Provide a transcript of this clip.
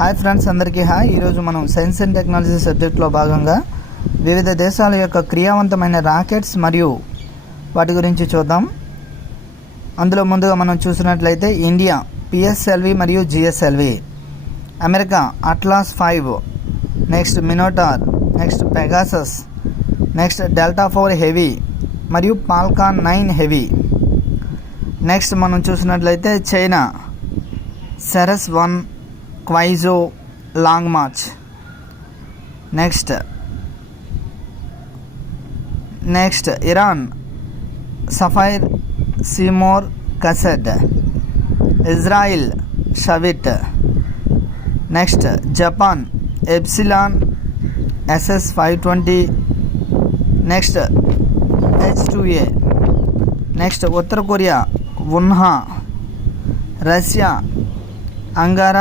Hi friends, అందరికీ hi. ఈరోజు మనం సైన్స్ అండ్ టెక్నాలజీ సబ్జెక్ట్లో భాగంగా వివిధ దేశాల యొక్క క్రియావంతమైన రాకెట్స్ మరియు వాటి గురించి చూద్దాం. అందులో ముందుగా మనం చూసినట్లయితే ఇండియా పిఎస్ఎల్వి మరియు GSLV, America Atlas 5, next Minotaur, next Pegasus, next Delta 4 heavy మరియు ఫాల్కాన్ 9 హెవీ. నెక్స్ట్ మనం చూసినట్లయితే China Ceres 1, Kuaizhou, long march. Next Iran Safir, Simorgh, Qased. Israel Shavit. Next Japan Epsilon SS-520. Next H-2A. Next ఉత్తర Korea Unha. Russia Angara